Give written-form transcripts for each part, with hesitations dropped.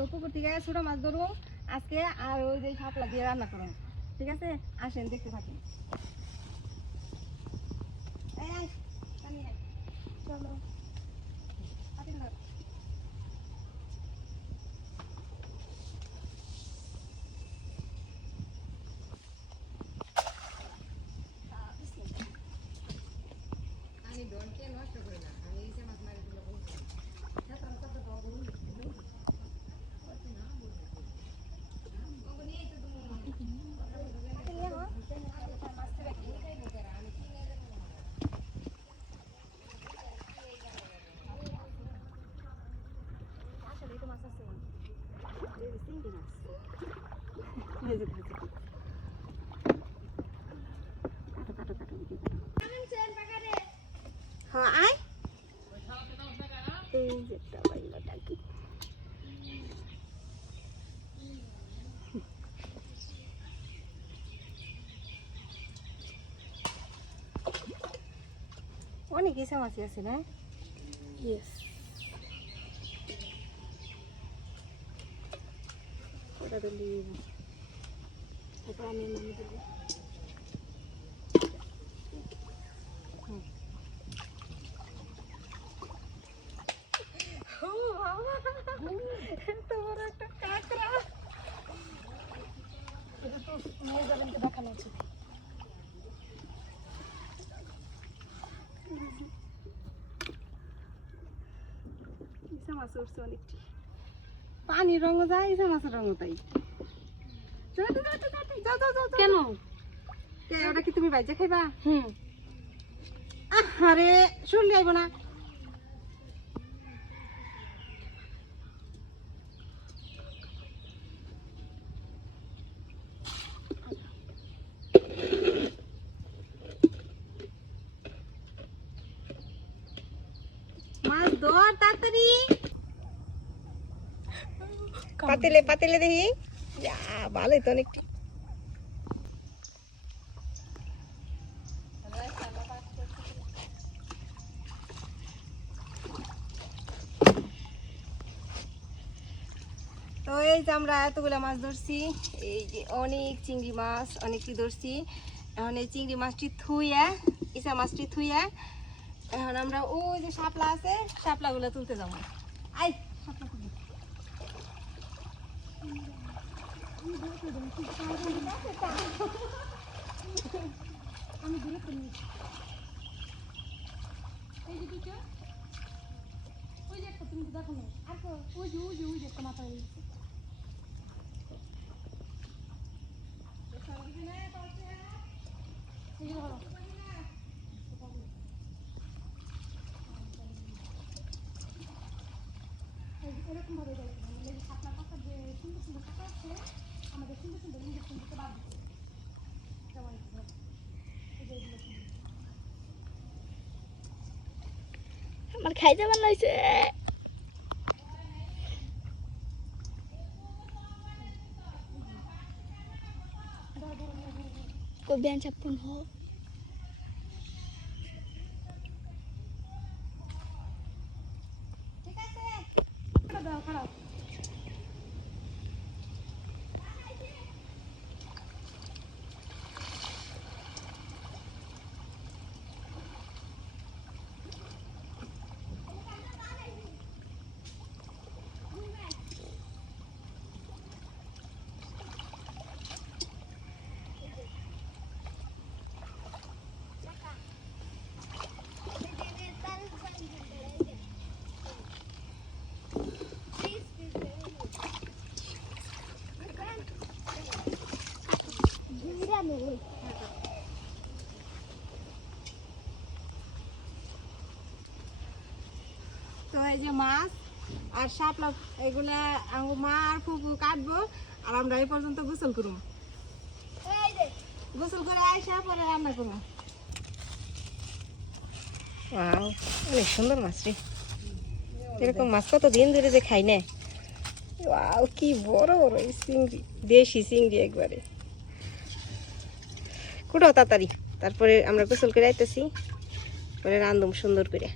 তো পুকুর থেকে ছোট মাছ ধরুন আজকে, আর ওই যে শাপলা দিয়ে রান্না করুন। ঠিক আছে, আসেন দেখতে থাকুন। চলো আমি ডনকে নষ্ট করি না, আমি এই যে মাছ মারি দিলে বলছি আসলে তো মাছ আছে, এই চিংড়ি মাছ, এই যে কাটো কাটো কাটো হ্যাঁ আয়, এই যে একটা বাইলাটা কি অনেক ইসা মাছি আছে না? ইয়েস, ওটা তো লিভ, তারপর আমি নামিয়ে দেবো। এত বড় একটা কাঁকড়া, এটা তো মেজারমেন্টে দেখানো উচিত। ইসা মাছ উঠছে অনেকটি, পানির রঙও যায়, ইসা মাছের রঙও তাই। কেন ওটা কি তুমি বাইজে খাইবা? আরে শুনলে আইব না, মাছ ধর তাড়াতাড়ি, পাতিলে পাতিলে দেখি, ভালোই তো অনেকটি। তো এই যে আমরা এতগুলা মাছ ধরছি, এই যে অনেক চিংড়ি মাছ অনেকটি ধরছি। এখন এই চিংড়ি মাছটি থুইয়া, ইসা মাছটি থুইয়া, এখন আমরা ওই যে শাপলা আছে শাপলাগুলো তুলতে যাবো। আই শাপলা তুলি। আমি দূরে তুলি, এই যে দুটো, ওই যে একটা তুমি দেখো না, আর ওই যে ওই যে ওই যে একটা মাথা হয়ে গেছে। এরকম ভাবে আপনার পাশে যে সুন্দর সুন্দর টাকা আছে, আমাদের সুন্দর সুন্দর ইঞ্জেকশন দিতে বাদ দিতে আমার খাইতে ভালো হয়েছে। কবিয়ান চাপুন হো ঠিক আছে, দাও খারাপ। তো এই যে মাছ আর শাপলা এগুলা মা আর ফুফু কাটবো, আর আমরা এই পর্যন্ত গোসল করবো, গোসল করে আইসা পরে রান্না করবো। ওয়াও, অনেক সুন্দর মাছ রে, এরকম মাছ কত দিন ধরে যে খাই না। ওয়াও, কি বড় বড় এই চিংড়ি, দেশি চিংড়ি একবারে। কুটাও তাড়াতাড়ি, তারপরে আমরা গোসল করে আইতেছি, পরে রান্ধুম সুন্দর করে।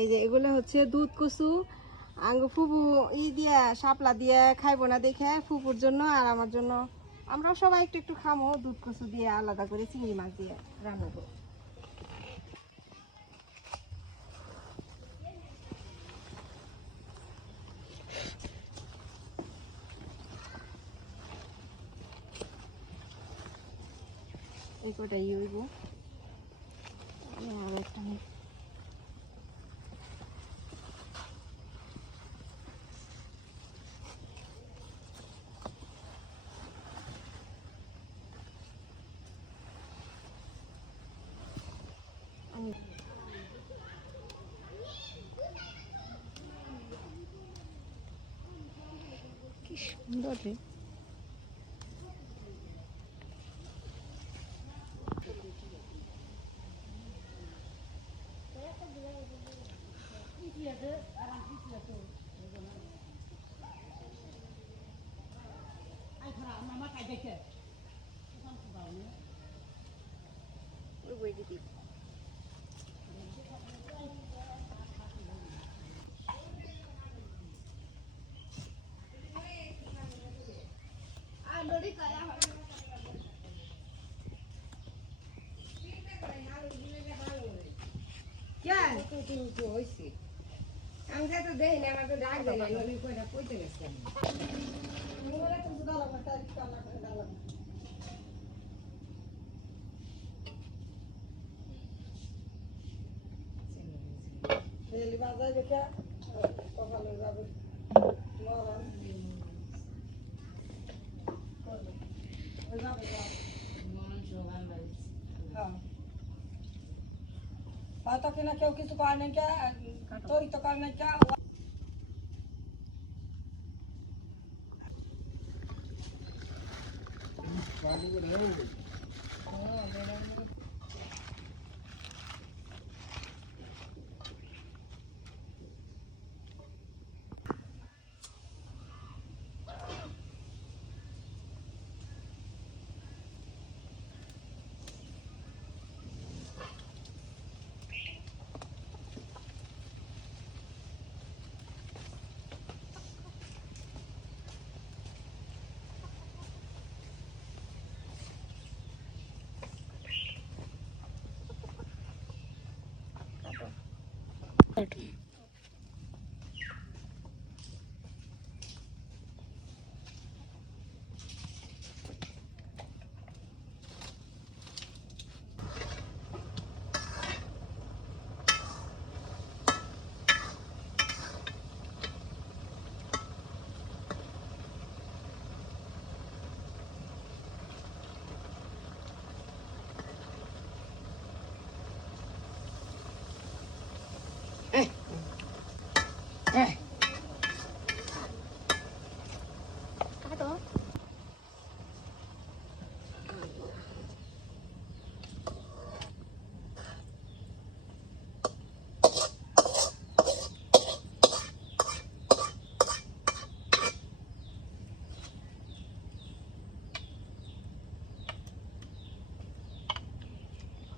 এই যে এগুলো হচ্ছে দুধ কচু, আঙ্গ ফুপু দিয়া শাপলা দিয়ে খাইবো না দেখে ফুপুর জন্য আর আমার জন্য, আমরা সবাই একটু একটু খামো দুধ কচু দিয়ে আলাদা করে চিংড়ি মাছ দিয়ে রান্না করবো। এই কটাই হইব, আর একটা কি সুন্দর রে। আমি তো দেই না, আমাকে ডাক দেয় না, নদীর কয়টা পইতে গেছে। হয়তো কিনা কেউ কিছু করে নাই কে, তোই তো করে নাই কে।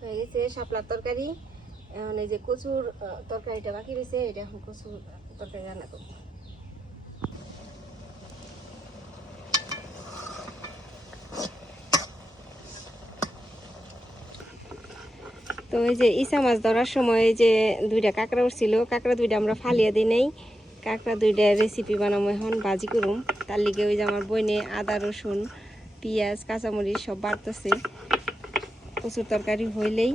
হয়ে গেছে শাপলার তরকারি। এখন এই যে কচুর তরকারিটা বাকি রয়েছে, এটা এখন কচুর তরকারি রান্না করবো। তো এই যে ইসা মাছ ধরার সময় এই যে দুইটা কাঁকড়া উঠছিল, কাঁকড়া দুইটা আমরা ফালিয়ে দিই নাই, কাঁকড়া দুইটা রেসিপি বানাবো এখন ভাজি করুম। তার লিগে ওই যে আমার বইনে আদা রসুন পেঁয়াজ কাঁচামরিচ সব বাড়তেছে। কচুর তরকারি হইলেই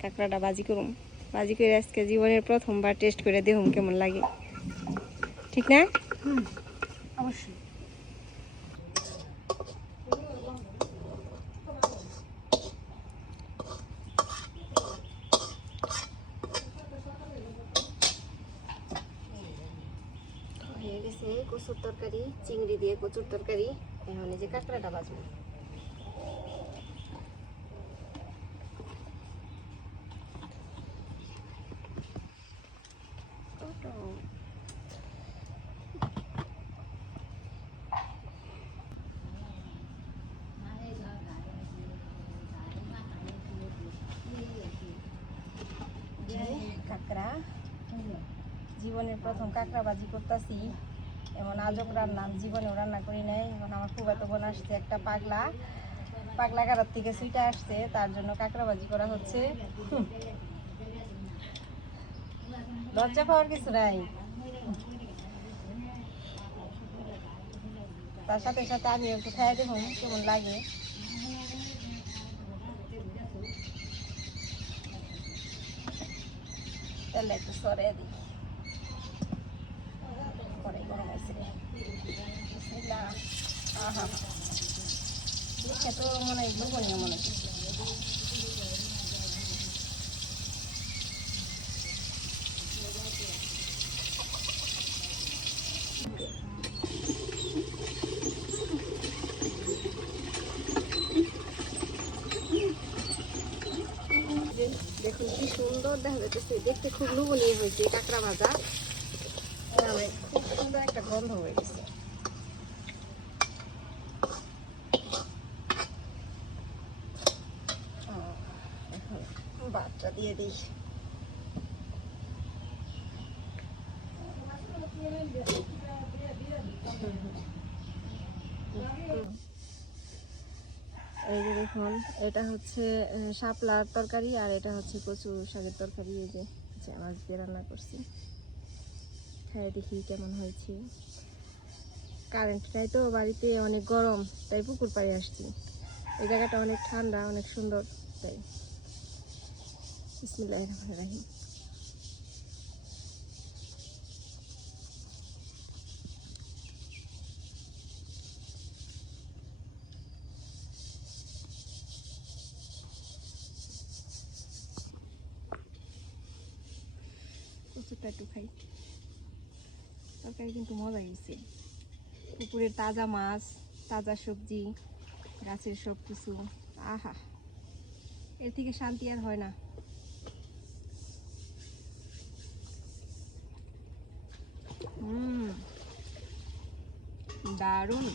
কাঁকড়াটা ভাজি করুম, ভাজি করে আজকে জীবনের প্রথমবার টেস্ট করে দেখুন কেমন লাগে, ঠিক না? অবশ্যই। গেছে কচুর তরকারি, চিংড়ি দিয়ে কচুর তরকারি। এখন এই যে কাঁকড়াটা ভাজবো। কাঁকড়া, জীবনের প্রথম কাঁকড়া ভাজি করতেছি। এমন আজব রান্না আমি জীবনেও রান্না করি নাই। এখন আমার ফুফাতো বোন আসছে, একটা পাগলা পাগলা গাড়ার থেকে সুইটা আসছে, তার জন্য কাঁকড়া ভাজি করা হচ্ছে। লজ্জা পাওয়ার কিছু নাই, তার সাথে সাথে আমি একটু খাই দেখুন কেমন লাগে। তেলটা একটু সরে দিই, পরে গরম হয়েছে। আহা, দেখে তো মনে হয় দুবনীয় মনে হচ্ছে। দেখুন কি সুন্দর দেখা যাচ্ছে, দেখতে খুব লোভনীয় হয়েছে কাঁকড়া ভাজা। খুব সুন্দর একটা গন্ধ হয়ে গেছে। ভাতটা দিয়ে দিই। এই যে দেখুন, এটা হচ্ছে শাপলার তরকারি আর এটা হচ্ছে কচু শাকের তরকারি। এই যে মাছ দিয়ে রান্না করছি, খাই দেখি কেমন হয়েছে। কারেন্টটাই তো বাড়িতে অনেক গরম, তাই পুকুর পাড়ে আসছি। এই জায়গাটা অনেক ঠান্ডা, অনেক সুন্দর, তাই। বিসমিল্লাহির রহমানির রহিম। কচুটা একটু খাই, তরকারি কিন্তু মজা গেছে। পুকুরের তাজা মাছ, তাজা সবজি, গাছের সব কিছু, আহা, এর থেকে শান্তি আর হয় না। দারুণ।